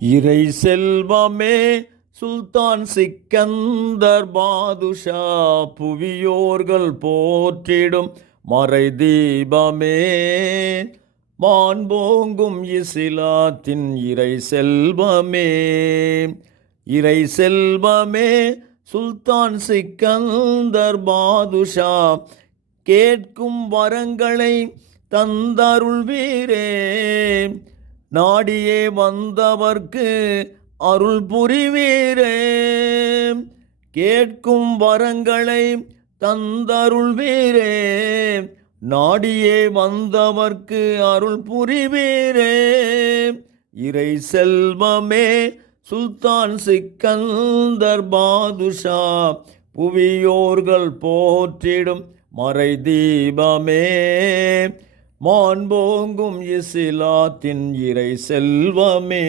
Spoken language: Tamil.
இறை செல்வமே சுல்தான் சிக்கந்தர் பாதுஷா, புவியோர்கள் போற்றிடும் மறை தீபமே, மாண்போங்கும் இஸ்லாத்தின் இறை செல்வமே. இறை செல்வமே சுல்தான் சிக்கந்தர் பாதுஷா, கேட்கும் வரங்களை தந்தருள்வீரே, நாடியே வந்தவர்க்கு அருள் புரிவீரே. கேட்கும் வரங்களை தந்தருள்வீரே, நாடியே வந்தவர்க்கு அருள் புரிவீரே. இறை செல்வமே சுல்தான் சிக்கந்தர் பாதுஷா, புவியோர்கள் போற்றிடும் மறை தீபமே, மாண்போங்கும் இஸ்லாத்தின் இறை செல்வமே.